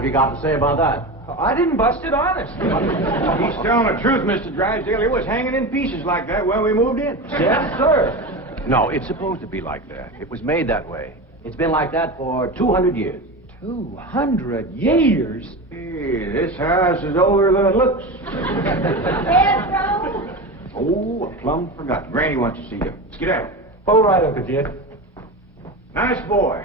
have you got to say about that? I didn't bust it, honest. He's telling the truth, Mr. Drysdale. It was hanging in pieces like that when we moved in. Yes, sir. No, it's supposed to be like that. It was made that way. It's been like that for 200 years. 200 years? Hey, this house is older than it looks. Pedro? Oh, I plumb forgot. Granny wants to see you. Skedaddle. All right, Uncle Jed. Nice boy.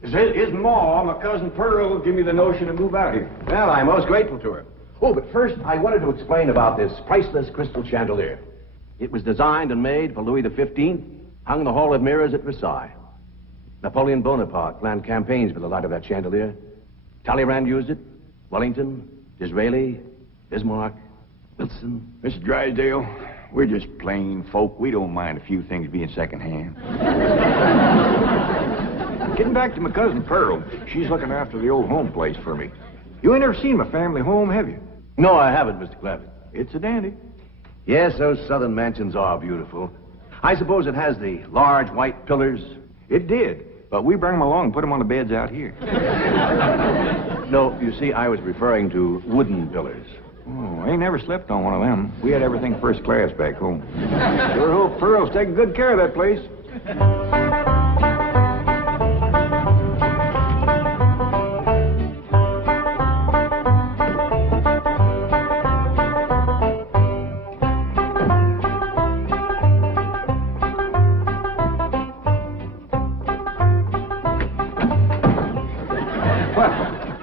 His ma, my cousin Pearl, gave me the notion to move out here. Well, I'm most grateful to her. Oh, but first, I wanted to explain about this priceless crystal chandelier. It was designed and made for Louis XV, hung in the Hall of Mirrors at Versailles. Napoleon Bonaparte planned campaigns for the light of that chandelier. Talleyrand used it. Wellington, Disraeli, Bismarck, Wilson. Mr. Drysdale, we're just plain folk. We don't mind a few things being secondhand. Getting back to my cousin Pearl, she's looking after the old home place for me. You ain't never seen my family home, have you? No, I haven't, Mr. Clampett. It's a dandy. Yes, those southern mansions are beautiful. I suppose it has the large white pillars. It did, but we bring them along and put them on the beds out here. No, you see, I was referring to wooden pillars. Oh, I ain't never slept on one of them. We had everything first class back home. Sure hope Pearl's taking good care of that place.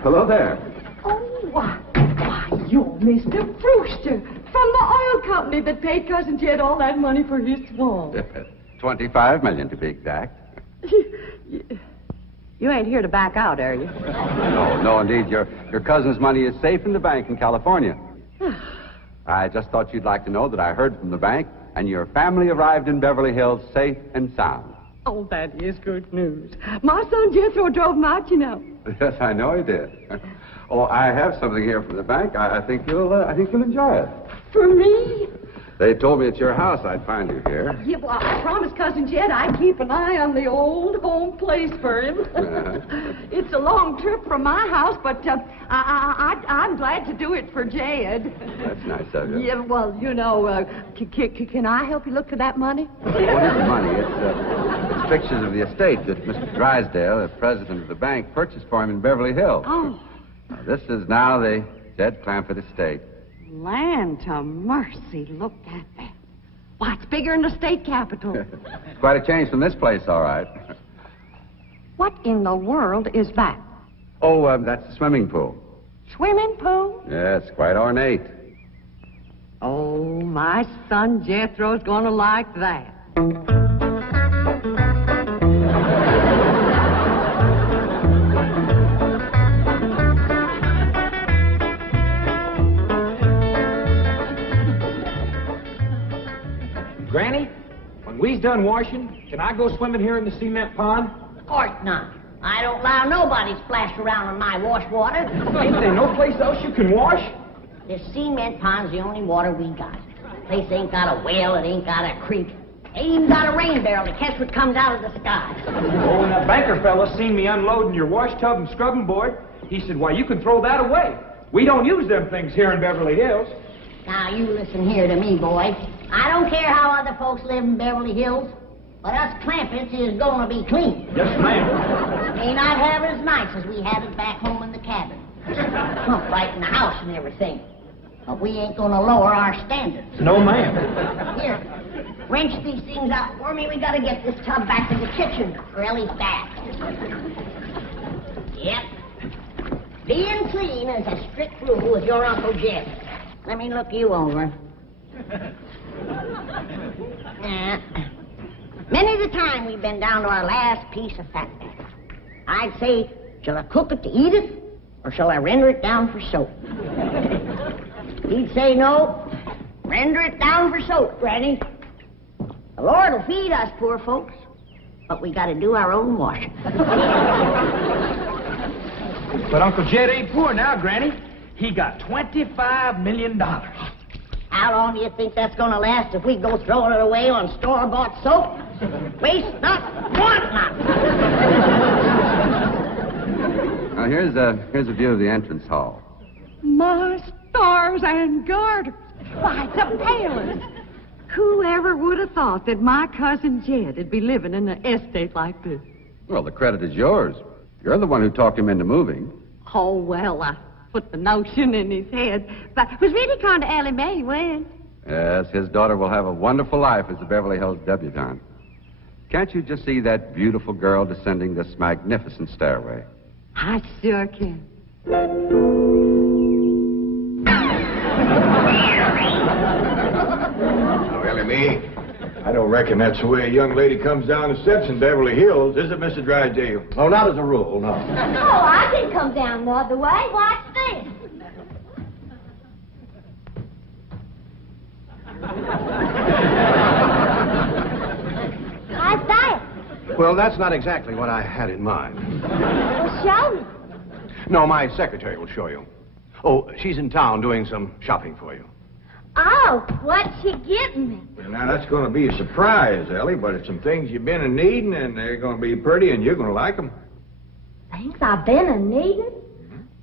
Hello there. Oh, why, you're Mr. Brewster from the oil company that paid Cousin Jed all that money for his swamp. 25 million to be exact. You ain't here to back out, are you? No, indeed. Your cousin's money is safe in the bank in California. I just thought you'd like to know that I heard from the bank, and your family arrived in Beverly Hills safe and sound. Oh, that is good news. My son Jethro drove him out, you know. Yes, I know he did. Oh, I have something here from the bank. I think you'll enjoy it. For me? They told me at your house I'd find you here. Yeah, well, I promised Cousin Jed I'd keep an eye on the old home place for him. It's a long trip from my house, but I'm glad to do it for Jed. That's nice of you. Yeah, well, you know, can I help you look for that money? What is money? It's pictures of the estate that Mr. Drysdale, the president of the bank, purchased for him in Beverly Hills. Oh. Now, this is now the Jed Clampett estate. Land to mercy, look at that. Why, it's bigger than the state capitol. It's quite a change from this place, all right. What in the world is that? Oh, that's the swimming pool. Swimming pool? Yeah, it's quite ornate. Oh, my son Jethro's gonna like that. Granny, when we's done washing, can I go swimming here in the cement pond? Of course not. I don't allow nobody to splash around in my wash water. Ain't there no place else you can wash? This cement pond's the only water we got. Place ain't got a well, it ain't got a creek. Ain't even got a rain barrel to catch what comes out of the sky. Oh, and that banker fella seen me unloading your wash tub and scrubbing board. He said, why, you can throw that away. We don't use them things here in Beverly Hills. Now, you listen here to me, boy. I don't care how other folks live in Beverly Hills, but us Clampetts is gonna be clean. Yes, ma'am. May not have it as nice as we had it back home in the cabin. Plump right in the house and everything. But we ain't gonna lower our standards. No, ma'am. Here, wrench these things out for me. We gotta get this tub back to the kitchen, or Ellie's back. Yep. Being clean is a strict rule with your Uncle Jed. Let me look you over. Many's the time we've been down to our last piece of fat batter. I'd say, shall I cook it to eat it, or shall I render it down for soap? He'd say, no, render it down for soap, Granny. The Lord will feed us poor folks, but we gotta do our own washing. But Uncle Jed ain't poor now, Granny. He got $25 million. How long do you think that's gonna last if we go throwing it away on store-bought soap? Waste not, want not. Now, here's a view of the entrance hall. My stars and garters. Why, it's a palace. Whoever would have thought that my cousin Jed would be living in an estate like this? Well, the credit is yours. You're the one who talked him into moving. Oh, well, I put the notion in his head. But it was really kind of Ellie Mae when. Yes, his daughter will have a wonderful life as a Beverly Hills debutante. Can't you just see that beautiful girl descending this magnificent stairway? I sure can. Ellie Mae, I don't reckon that's the way a young lady comes down the steps in Beverly Hills, is it, Mr. Drysdale? Oh, not as a rule, no. Oh, I can come down the other way. Watch this. How's that? Well, that's not exactly what I had in mind. Well, show me. No, my secretary will show you. Oh, she's in town doing some shopping for you. Oh, what's she getting me? Now, that's going to be a surprise, Ellie, but it's some things you've been a-needing, and they're going to be pretty, and you're going to like them. Things I've been a-needing?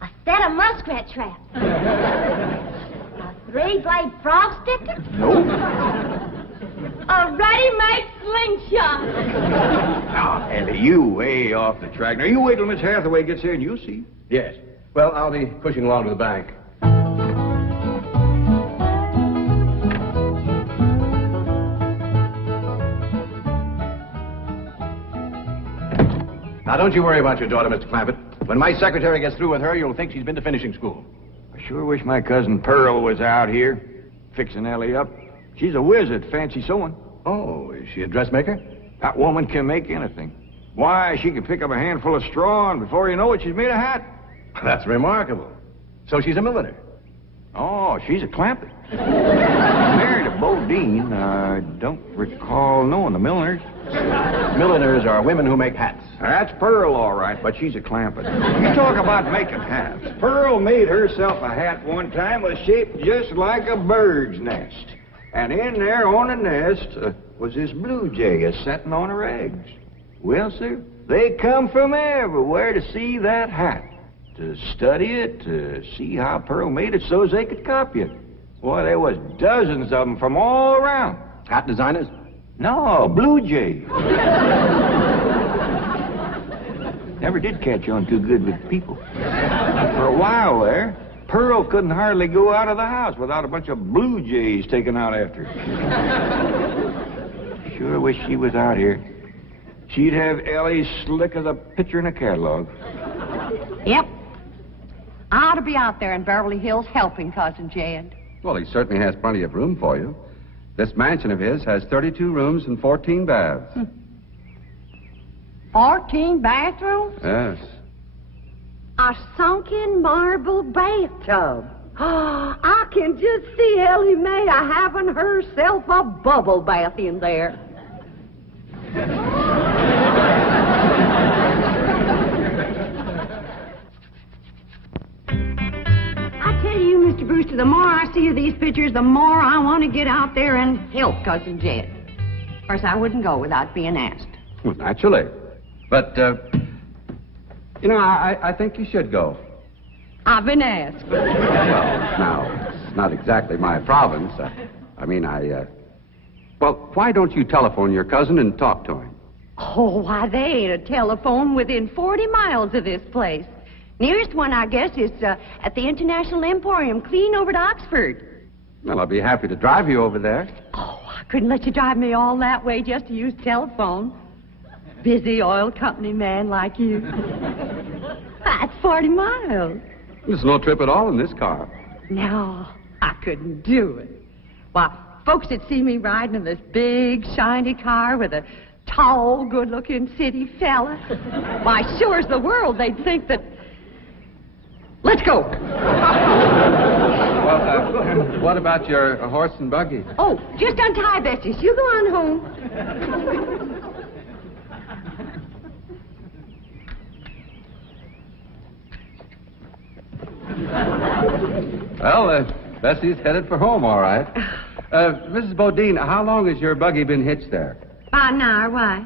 A set of muskrat traps. A three-blade frog sticker? Nope. A ready-made slingshot. Now, Ellie, you way off the track. Now, you wait till Miss Hathaway gets here, and you'll see. Yes. Well, I'll be pushing along to the bank. Now, don't you worry about your daughter, Mr. Clampett. When my secretary gets through with her, you'll think she's been to finishing school. I sure wish my cousin Pearl was out here, fixing Ellie up. She's a whiz at fancy sewing. Oh, is she a dressmaker? That woman can make anything. Why, she can pick up a handful of straw, and before you know it, she's made a hat. That's remarkable. So she's a milliner. Oh, she's a Clampett. Married a Bodine. I don't recall knowing the milliners. Milliners are women who make hats. That's Pearl, all right, but she's a Clampett. You talk about making hats. Pearl made herself a hat one time that was shaped just like a bird's nest. And in there on the nest was this blue jay a-setting on her eggs. Well, sir, they come from everywhere to see that hat, to study it, to see how Pearl made it so they could copy it. Boy, there was dozens of them from all around. Hat designers? No, blue jay. Never did catch on too good with people. For a while there, Pearl couldn't hardly go out of the house without a bunch of blue jays taken out after her. Sure wish she was out here. She'd have Ellie slick as a picture in a catalog. Yep. I ought to be out there in Beverly Hills helping Cousin Jed. Well, he certainly has plenty of room for you. This mansion of his has 32 rooms and 14 baths. 14 bathrooms? Yes. A sunken marble bathtub. Oh, I can just see Ellie Mae having herself a bubble bath in there. I tell you, Mr. Brewster, the more I see of these pictures, the more I want to get out there and help Cousin Jed. Of course, I wouldn't go without being asked. Well, naturally. But, I think you should go. I've been asked. Well, now, it's not exactly my province. Well, why don't you telephone your cousin and talk to him? Oh, why, they ain't a telephone within 40 miles of this place. Nearest one, I guess, is at the International Emporium, clean over to Oxford. Well, I'll be happy to drive you over there. Oh, I couldn't let you drive me all that way just to use telephone. Busy oil company man like you. That's 40 miles. There's no trip at all in this car. No, I couldn't do it. Why, folks that see me riding in this big, shiny car with a tall, good-looking city fella, why, sure as the world, they'd think that... Let's go. Well, what about your horse and buggy? Oh, just untie Bessie's. You go on home. Well, Bessie's headed for home, all right. Mrs. Bodine, how long has your buggy been hitched there? About an hour, why?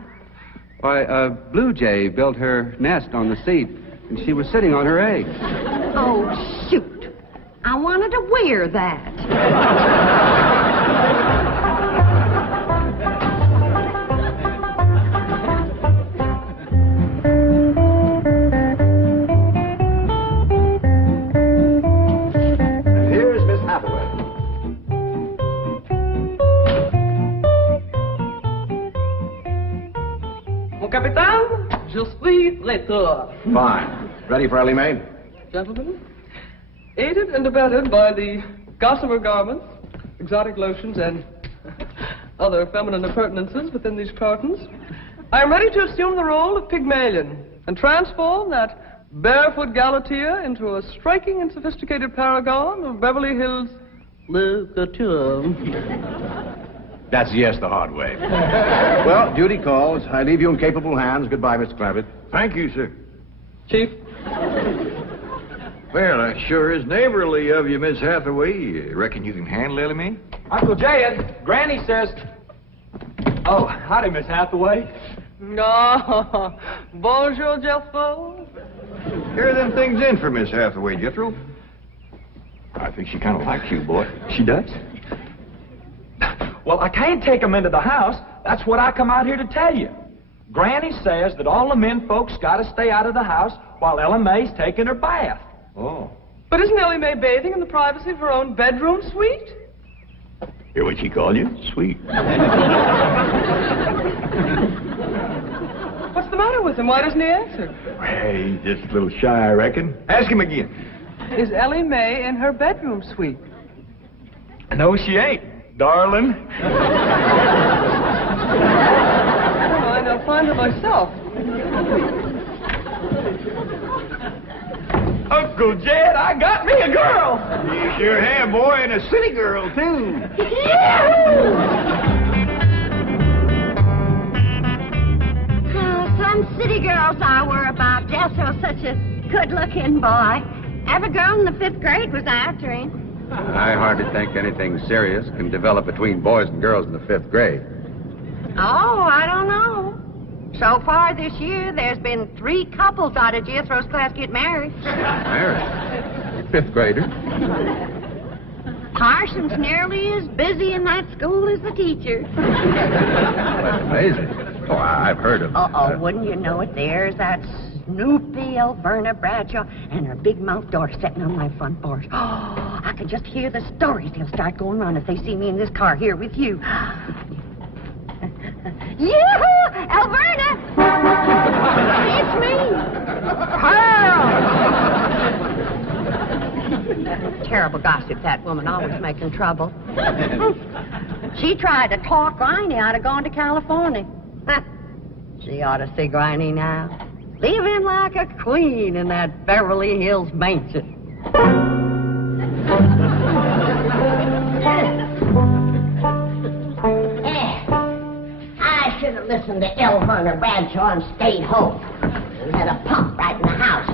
Why, Blue Jay built her nest on the seat and she was sitting on her eggs. Oh, shoot. I wanted to wear that. And here's Miss Hathaway. Mon capitaine, je suis prêt. Fine. Ready for Ellie Mae? Gentlemen, aided and abetted by the gossamer garments, exotic lotions, and other feminine appurtenances within these cartons, I am ready to assume the role of Pygmalion and transform that barefoot Galatea into a striking and sophisticated paragon of Beverly Hills literature. That's yes the hard way. Well, duty calls. I leave you in capable hands. Goodbye, Mr. Clampett. Thank you, sir. Chief? Well, that sure is neighborly of you, Miss Hathaway. Reckon you can handle Ellie Mae? Uncle Jed, Granny says... Oh, howdy, Miss Hathaway. No. Bonjour, Jethro. Here are them things in for Miss Hathaway, Jethro. I think she kind of likes you, boy. She does? Well, I can't take them into the house. That's what I come out here to tell you. Granny says that all the men folks got to stay out of the house while Ella Mae's taking her bath. Oh. But isn't Ellie Mae bathing in the privacy of her own bedroom suite? Hear what she called you? Sweet. What's the matter with him? Why doesn't he answer? Hey, he's just a little shy, I reckon. Ask him again. Is Ellie Mae in her bedroom suite? No, she ain't, darling. Fine, I'll find her myself. Uncle Jed, I got me a girl. You sure have, boy, and a city girl, too. Some city girls I were about. Jesso's such a good-looking boy. Every girl in the 5th grade was after him. I hardly think anything serious can develop between boys and girls in the 5th grade. Oh, I don't know. So far this year, there's been 3 couples out of Jethro's class get married. Married? 5th grader? Parson's nearly as busy in that school as the teacher. That's amazing. Oh, I've heard of it. Wouldn't you know it? There's that Snoopy Alverna Bradshaw and her big mouth daughter sitting on my front porch. Oh, I can just hear the stories they'll start going around if they see me in this car here with you. Yoo-hoo! Alverna! It's me! Pearl! Terrible gossip, that woman, always making trouble. She tried to talk Granny out of going to California. She ought to see Granny now. Living like a queen in that Beverly Hills mansion. I should have listened to Alverna Bradshaw and stayed home. We had a pump right in the house.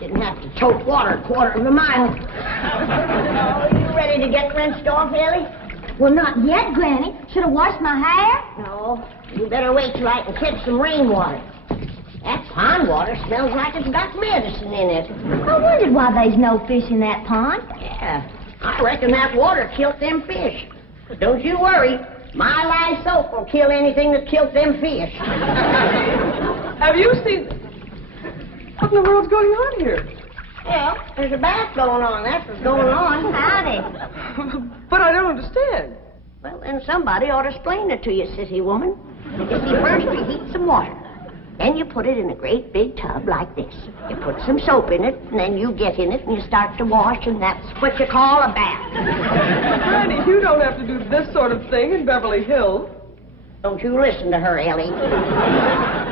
Didn't have to tote water a quarter of a mile. Oh, you ready to get rinsed off, Ellie? Well, not yet, Granny. Should have washed my hair. No, you better wait till I can catch some rainwater. That pond water smells like it's got medicine in it. I wondered why there's no fish in that pond. Yeah, I reckon that water killed them fish. But don't you worry. My lye soap will kill anything that killed them fish. Have you seen... What in the world's going on here? Well, there's a bath going on. That's what's going on. Howdy. But I don't understand. Well, then somebody ought to explain it to you, sissy woman. You see, first you heat some water. Then you put it in a great big tub like this. You put some soap in it, and then you get in it, and you start to wash, and that's what you call a bath. Granny, you don't have to do this sort of thing in Beverly Hills. Don't you listen to her, Ellie.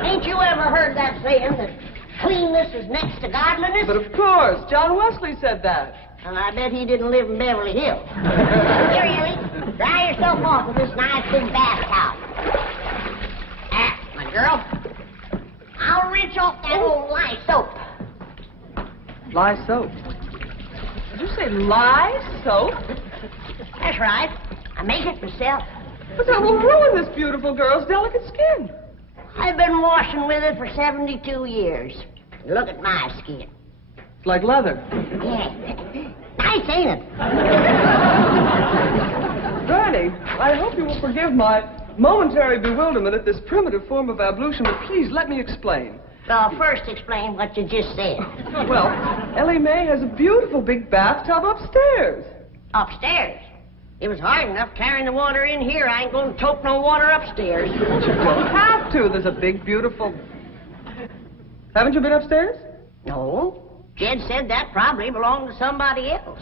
Ain't you ever heard that saying that cleanness is next to godliness? But of course, John Wesley said that. And I bet he didn't live in Beverly Hills. Here, Ellie, dry yourself off with this nice big bath towel. My girl. I'll rinse off that old lye soap. Lye soap? Did you say lye soap? That's right. I make it myself. But that will ruin this beautiful girl's delicate skin. I've been washing with it for 72 years. Look at my skin. It's like leather. Yeah. Nice, ain't it? Granny, I hope you will forgive my momentary bewilderment at this primitive form of ablution, but please let me explain. Well, first explain what you just said. Well, Ellie Mae has a beautiful big bathtub upstairs. Upstairs? It was hard enough carrying the water in here. I ain't going to tote no water upstairs. You don't have to. There's a big, beautiful... Haven't you been upstairs? No. Jed said that probably belonged to somebody else.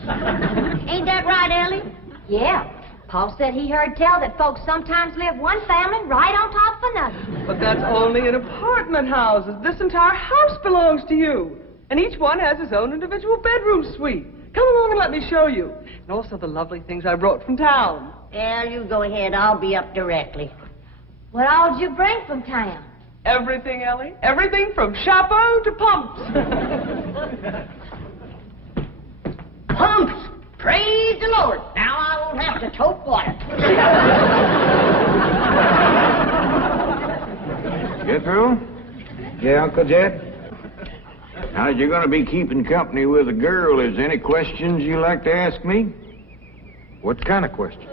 Ain't that right, Ellie? Yeah. Paul said he heard tell that folks sometimes live one family right on top of another. But that's only in apartment houses. This entire house belongs to you. And each one has his own individual bedroom suite. Come along and let me show you. And also the lovely things I brought from town. Yeah, you go ahead. I'll be up directly. What all did you bring from town? Everything, Ellie. Everything from chapeau to pumps. Pumps! Praise the Lord. Now I won't have to tote water. Jethro? Yeah, Uncle Jed? Now, you're going to be keeping company with a girl. Is there any questions you like to ask me? What kind of question?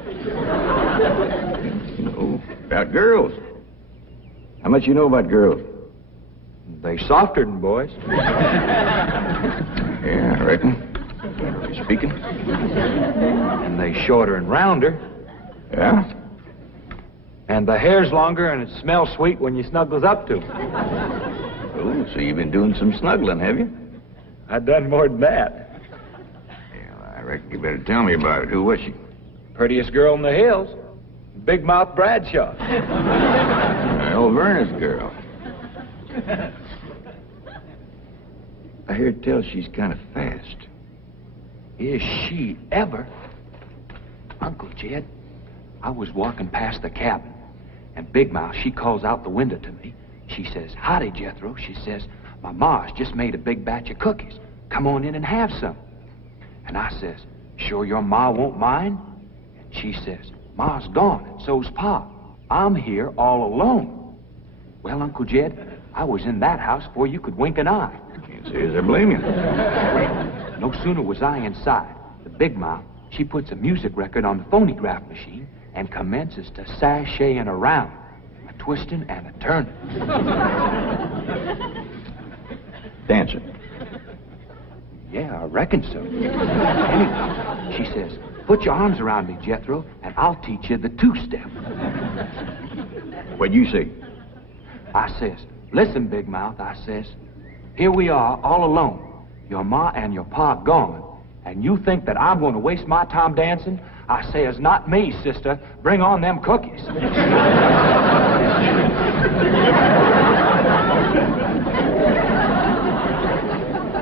About girls. How much you know about girls? They softer than boys. Yeah, I reckon. Generally speaking. And they shorter and rounder. Yeah? And the hair's longer and it smells sweet when you snuggles up to 'em. Oh, so you've been doing some snuggling, have you? I done more than that. Well, I reckon you better tell me about it. Who was she? Prettiest girl in the hills. Big Mouth Bradshaw. Well, Verna's girl. I heard tell she's kind of fast. Is she ever? Uncle Jed, I was walking past the cabin, and Big Mouth, she calls out the window to me. She says, "Howdy, Jethro." She says, "My ma's just made a big batch of cookies. Come on in and have some." And I says, "Sure your ma won't mind?" And she says, "Ma's gone, and so's Pa. I'm here all alone." Well, Uncle Jed, I was in that house before you could wink an eye. Can't say as I blame you. Well, no sooner was I inside, the Big Mouth, she puts a music record on the phonograph machine and commences to sashaying around, a twisting and a turning. Dancing. Yeah, I reckon so. Anyway, she says, "Put your arms around me, Jethro, and I'll teach you the two-step." What'd you say? I says, "Listen, Big Mouth," I says, "here we are all alone. Your ma and your pa gone, and you think that I'm going to waste my time dancing?" I says, "Not me, sister. Bring on them cookies."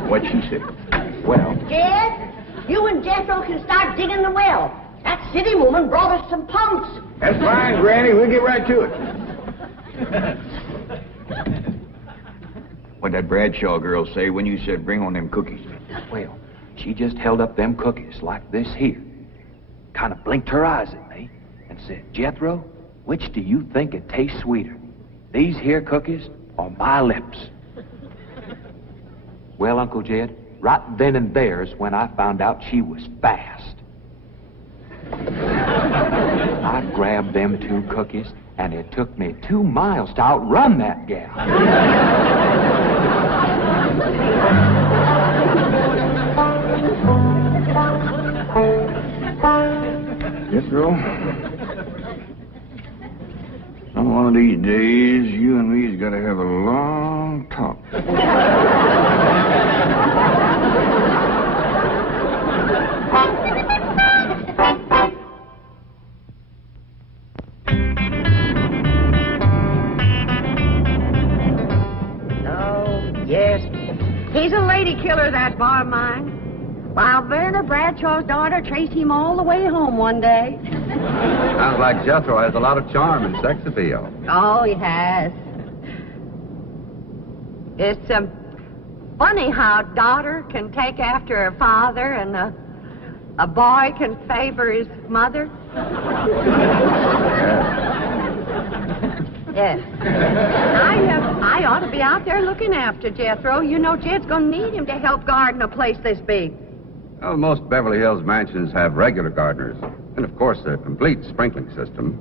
What'd she say? Well, Jed, you and Jethro can start digging the well. That city woman brought us some pumps. That's fine, Granny. We'll get right to it. What'd that Bradshaw girl say when you said bring on them cookies? well, she just held up them cookies like this here, kind of blinked her eyes at me, and said, "Jethro, which do you think it tastes sweeter, these here cookies or my lips?" Well, Uncle Jed, right then and there's when I found out she was fast. I grabbed them two cookies, and it took me 2 miles to outrun that gal. Jethro, on one of these days, you and me's got to have a long talk. He's a lady killer, that bar of mine. While Verna Bradshaw's daughter traced him all the way home one day. Sounds like Jethro has a lot of charm and sex appeal. Oh, he has. It's funny how a daughter can take after her father and a boy can favor his mother. Yes. I ought to be out there looking after Jethro. You know Jed's going to need him to help garden a place this big. Well, most Beverly Hills mansions have regular gardeners. And, of course, a complete sprinkling system.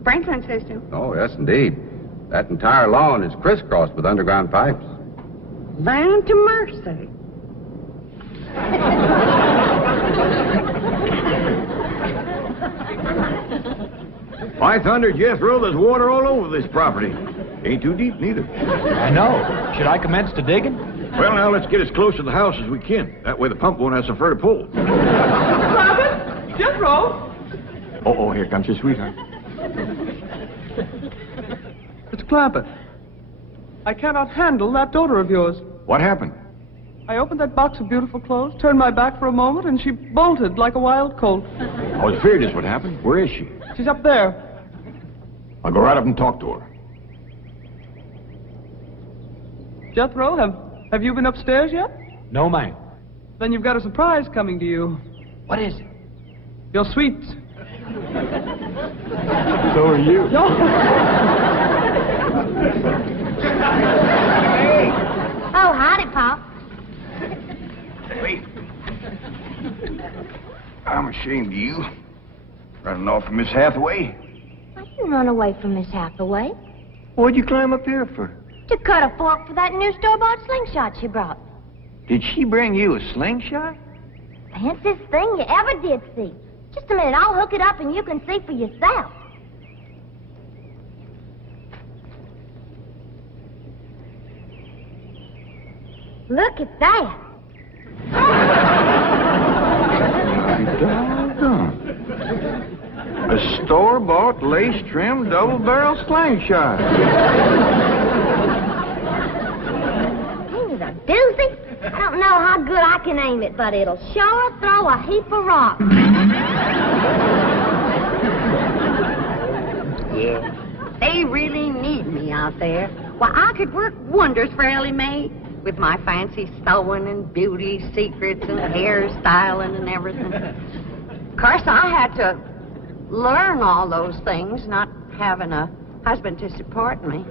Sprinkling system? Oh, yes, indeed. That entire lawn is crisscrossed with underground pipes. Land to mercy. By thunder, Jethro, there's water all over this property. Ain't too deep, neither. I know. Should I commence to digging? Well, now, let's get as close to the house as we can. That way the pump won't have so far to pull. Clampetts? Jethro? Oh, here comes your sweetheart. It's Clampett. I cannot handle that daughter of yours. What happened? I opened that box of beautiful clothes, turned my back for a moment, and she bolted like a wild colt. I was afraid this would happen. Where is she? She's up there. I'll go right up and talk to her. Jethro, have you been upstairs yet? No, ma'am. Then you've got a surprise coming to you. What is it? Your sweets. So are you. Oh, howdy, Pop. Wait. I'm ashamed of you. Running off from Miss Hathaway. I didn't run away from Miss Hathaway. What'd you climb up here for? To cut a fork for that new store-bought slingshot she brought. Did she bring you a slingshot? The handsomest thing you ever did see. Just a minute, I'll hook it up and you can see for yourself. Look at that. Doggone. A store-bought, lace-trimmed, double-barrel slingshot. Ain't it a doozy? I don't know how good I can aim it, but it'll sure throw a heap of rocks. Yeah. They really need me out there. Why, I could work wonders for Ellie Mae with my fancy sewing and beauty secrets and hairstyling and everything. Of course, I had to learn all those things, not having a husband to support me.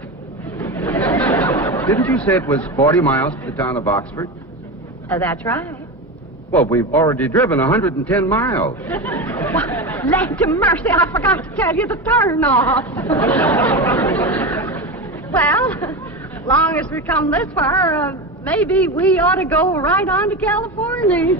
Didn't you say it was 40 miles to the town of Oxford? That's right. Well, we've already driven 110 miles. Why, land to mercy, I forgot to tell you the turn off. Well, long as we come this far, maybe we ought to go right on to California.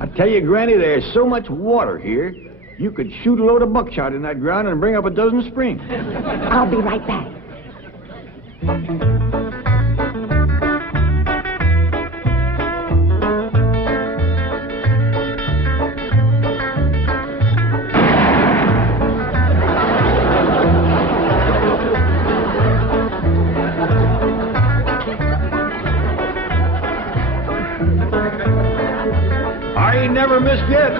I tell you, Granny, there's so much water here, you could shoot a load of buckshot in that ground and bring up a dozen springs. I'll be right back. I ain't never missed yet.